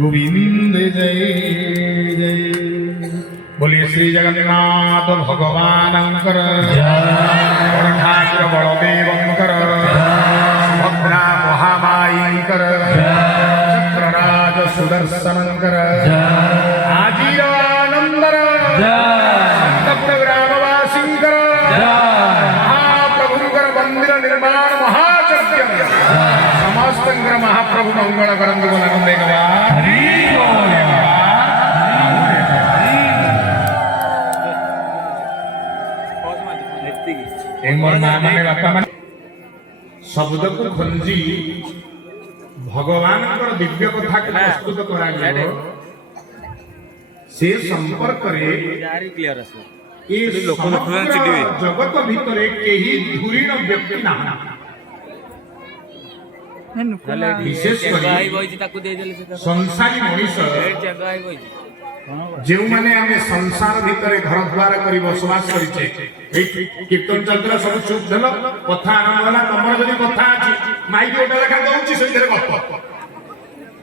गोविंद जय जय। बोलिए श्री जगन्नाथ भगवान ठाकुर बलदेव भद्रा महामाई चक्रराज सुदर्शन आजीरानंदर ग्रामवासी महाप्रभुंकर मंदिर निर्माण महाचर्य समस्त महाप्रभु मंगल करंदु शब्द को खंजी भगवान दिव्य कथा को प्रस्तुत करा से संपर्क जगत भितर केही धुरीण व्यक्ति ना विशेष संसारी मनुष्य जो मैंने आमे संसार भितर घर द्वार करी बसवास करिचे कीर्तन चंद्र सब चुप देलो कथा आरंभ होला तमर जदी कथा अछि माइक ओटा लेखा दउची सेतिर गप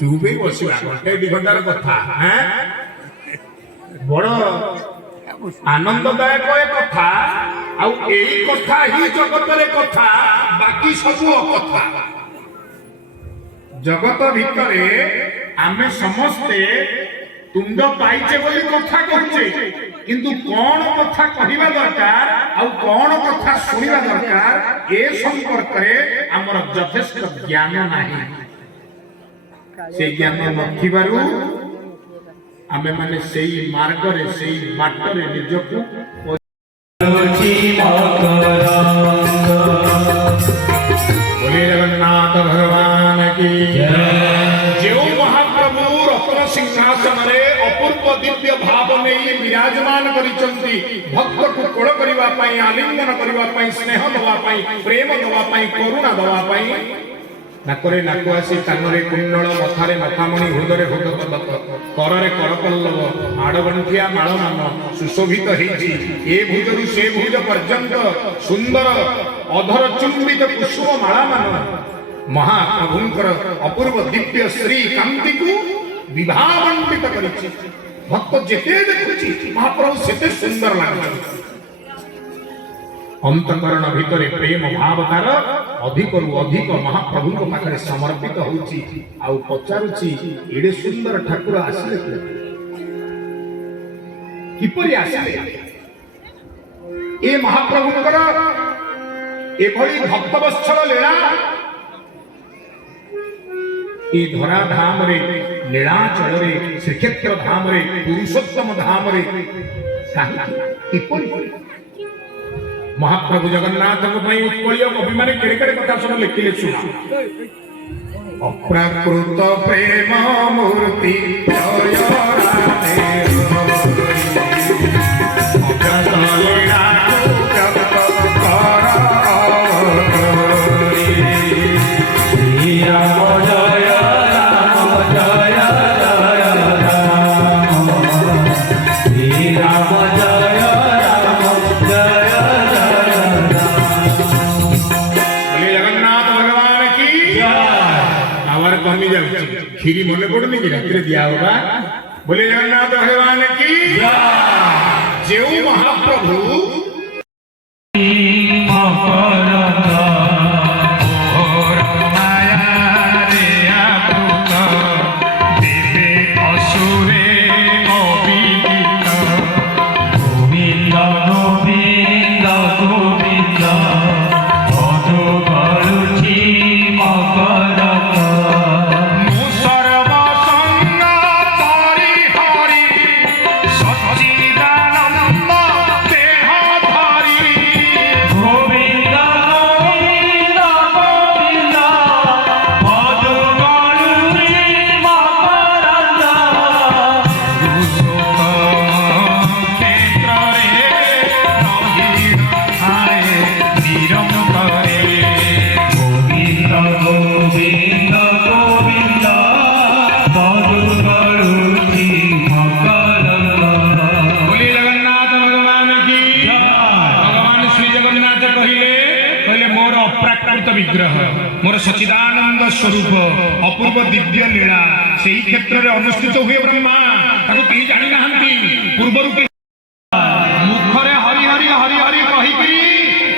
चुपे बसिबा घंटे 2 घंटार कथा हैं बड़ आनंददायक ए कथा आ एई कथा ही जगत रे कथा बाकी सब कथा जगत भितरे आमे समस्ते तुंड पाइचे बोली कथा कहचे किंतु कौन कथा कहवा दरकार आ कौन कथा सुनिबा दरकार ए संपर्क रे हमर यथेष्ट ज्ञान नाही से ज्ञान नथिबारु आमे माने सेई मार्ग रे सेई बाट रे निजकु विराजमान करिसंती भक्त को कोळ करिवा पई आलिंगन करिवा पई स्नेह दवा पई प्रेम दवा पई करुणा दवा पई नाकरे नाक आसी कानरे कुंडल मथारे मथामणि हृदय हृदय कररे करपल्लव आडगंठिया माळमान सुशोभित हेछि ए भुजरु से भुज पर्यंत सुंदर अधर चुंबित पुष्प माळामान महाप्रभुंकर अपूर्व दिव्य श्री कांति को विभावन्वित करिछि भक्त जेते देखुछि महाप्रभु सेते सुंदर लागुछि अंतकरण भितरे प्रेम भाव तार अधिक रु अधिक महाप्रभु पाखे समर्पित होउछि आउ पचारुछि एडे सुंदर ठाकुर आसिले किपरि आसिले ए महाप्रभुंकर एभଳି भक्तवत्सल लीला ए धरा धाम रे नीलाचल रे श्रीक्षेत्र धाम रे पुरुषोत्तम धाम रे किपरि महाप्रभु जगन्नाथ उत्कलीय कवि माने केड़े केड़े कथा सब लिखिले सुना अप्राकृत प्रेम मूर्ति जय राधे खीरी मन पड़नी कि रात्रि दिया होगा बोले जगन्नाथ भगवान की जेऊ महाप्रभु मोर सच्चिदानंद स्वरूप अपूर्व दिव्य लीला से ही क्षेत्र में अनुष्ठित हुए ब्रह्मा ताको केही जानि नाहंती पूर्वरु के मुखरे हरि हरि हरि हरि कहिकरी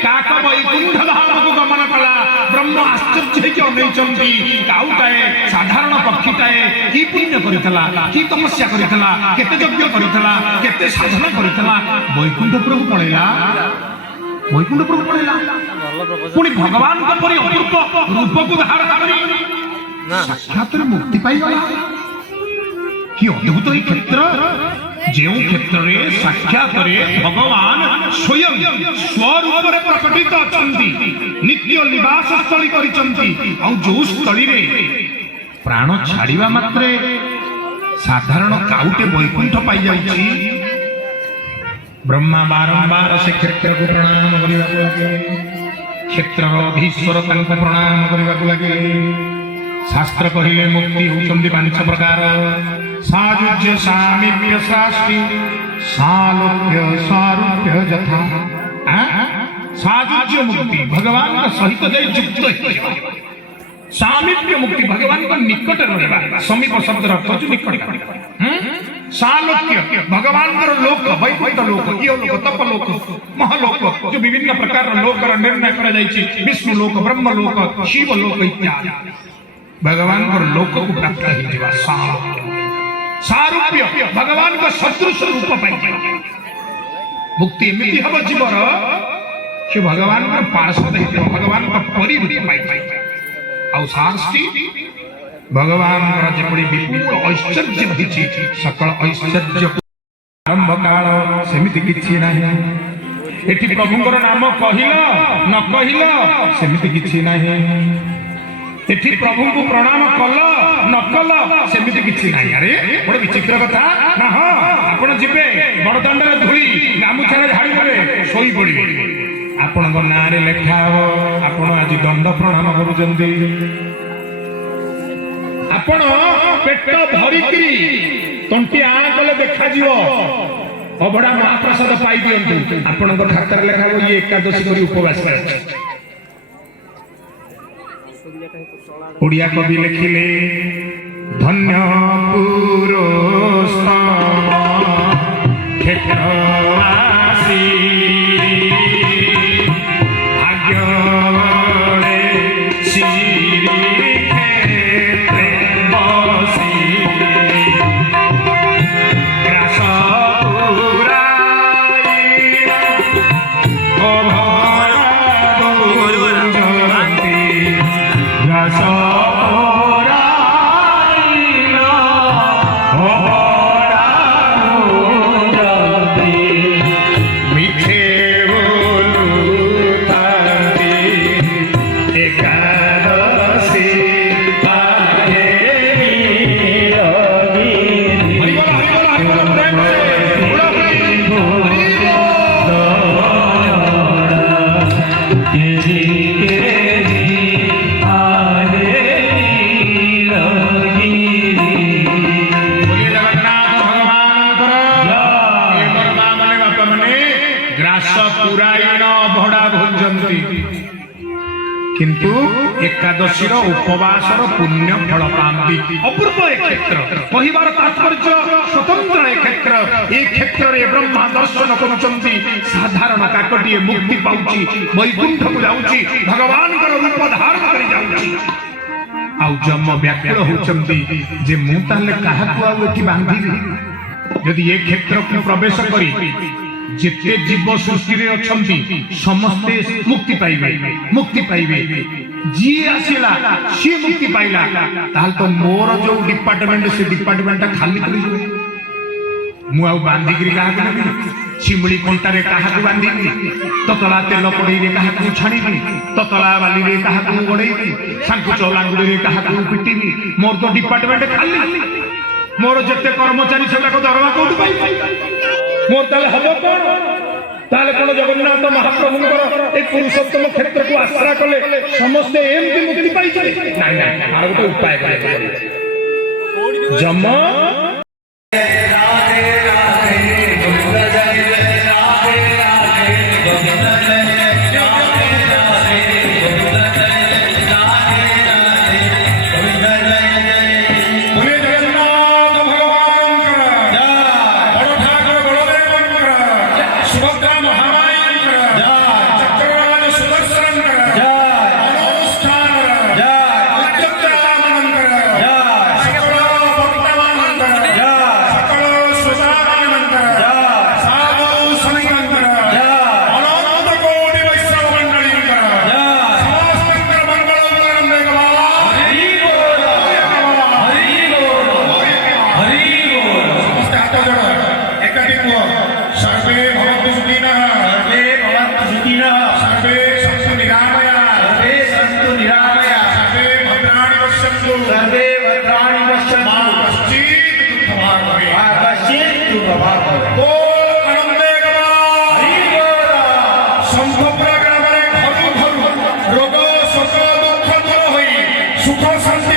काक वैकुंठ धाम को गमन कला ब्रह्म आश्चर्य के अनैचंती काउटाए साधारण पक्षीटाए की पुण्य करितला की तपस्या करितला केते यज्ञ करितला केते साधना करितला वैकुंठ प्रभु पळेला वैकुंठ प्रभु पळेला पुणी भगवान का परि अपूर्व रूप को धारण करी साक्षात मुक्ति पाई गला कि अद्भुत ही क्षेत्र जेउ क्षेत्र रे साक्षात रे भगवान स्वयं स्वरूप रे प्रकटित अछंती नित्य निवास स्थली करिसंती आ जो स्थली रे प्राण छाड़िबा मात्रे साधारण काउटे वैकुंठ पाई जाईछि ब्रह्मा बारंबार से क्षेत्र को प्रणाम करिबा लगे क्षेत्र अधीश्वर तांको प्रणाम करिबा लगे शास्त्र कहिले मुक्ति होचंदी पांच प्रकार सायुज्य सामीप्य शास्ति सालोक्य सारूप्य जथा सायुज्य मुक्ति भगवान का सहित दे युक्त सामीप्य मुक्ति भगवान का निकट रहबा समीप शब्द अर्थ जो निकट सालोक्य भगवान का लोक वैकुंठ लोक यो लोक तप लोक महलोक जो विभिन्न प्रकार लोक निर्णय करा जायछि विष्णु लोक ब्रह्म लोक शिव लोक इत्यादि भगवान को लोक को प्राप्त होइबा सारूप्य भगवान का सदृश रूप पाइ मुक्ति एमिति हब जीवर कि भगवान का पार्षद है भगवान का परिरूप पाइ आ शास्ति भगवान जेपड़ी विपुल ऐश्वर्य रही सकल ऐश्वर्य आरंभ काल सेमिति किछि नाही एठी प्रभुंकर नाम कहिल न कहिल सेमिति किछि नाही एठी प्रभु को प्रणाम कल न कल सेमिति किछि नाही। अरे बड़ विचित्र कथा ना। हाँ आपण जिबे बड़दांडरे धूली गामुछारे झाड़ी देबे सोई पड़िबे आपण नाँ रे लेखा हो आपण आज दंड प्रणाम करूचंती। आपण पेट भरिकरी तंटी आ कले देखा जीव अभड़ा महाप्रसाद पाई दियंतु आपण खातार लेखा हो ये एकादशी करी उपवास करे। ओडिया कवि लिखिले धन्य पुरोस्तम क्षेत्रवासी भाग्यवळे श्री क्षेत्रे बसी ग्रास पुराईना ग्रास किंतु एकादशी उपवासर पुण्य फल पाती अपूर्व एक क्षेत्र कहबार तात्पर्य स्वतंत्र एक क्षेत्र ए क्षेत्र में ब्रह्मा दर्शन करुचंती साधारण काकटीए मुक्ति पाउची वैकुंठ को जाउची भगवान रूप धारण कर जाउची आउ जम व्याकुल होचंती जे मु ताले काहाकु आ एठी बांधिबी यदि ए क्षेत्र को प्रवेश करी जिते जीव सृष्टि रे अछंती समस्ते मुक्ति पाइबे जी आसिला सी मुक्ति पाइला ताल तो मोर जो डिपार्टमेंट से डिपार्टमेंट खाली करी जबे मु आ बांधी गिरी काहा करबी छिमड़ी कंटा रे काहा को बांधी ततला तेल पड़ी रे काहा को छाणी ततला वाली रे काहा को गड़ेई सांकु चौलांगुड़ी रे काहा को पिटीबी मोर तो डिपार्टमेंट खाली मोर जते कर्मचारी सेटा को दरवा कोठ पाई मोर ताले हबो कोन ताले कोन जगन्नाथ महाप्रभुंकर ए पुरुषोत्तम क्षेत्र को आश्रय कले समस्त एमती मुक्ति पाई छे नाही नाही आर गोटे उपाय करे जम राधे राधे गोविंद जय जय राधे राधे गोविंद जय राधे राधे गोविंद जय राधे राधे गोविंद जय जय बोले जगन्नाथ भगवान का जय बड़ ठाकुर बलदेव का सुभद्रा महामाई का जय चक्रराज सुदर्शन का जय अनुष्ठान जय अत्यंतानंद जय सकल भक्तवान का जय सकल सुजानंद जय साधु संतन जय अनंत कोटि वैष्णव मंडली का जय समस्त मंगल उदरम भगवान हरि बोल हरि बोल हरि बोल समस्त हाथ जोड़ एकाठी कुह सर्वे भवन्तु सुखिनः सर्वे भवन्तु सुखिनः सर्वे सन्तु निरामया सर्वे सन्तु निरामया सर्वे भद्राणि पश्यन्तु सर्वे भद्राणि पश्यन्तु मा कश्चित् दुःखभाग् भवेत् मा कश्चित् दुःखभाग् भवेत् बोल आनन्दे गवाह हरि बोल संभपुर ग्रामरे घरु घरु रोग शोक दुःख दूर होई सुख शांति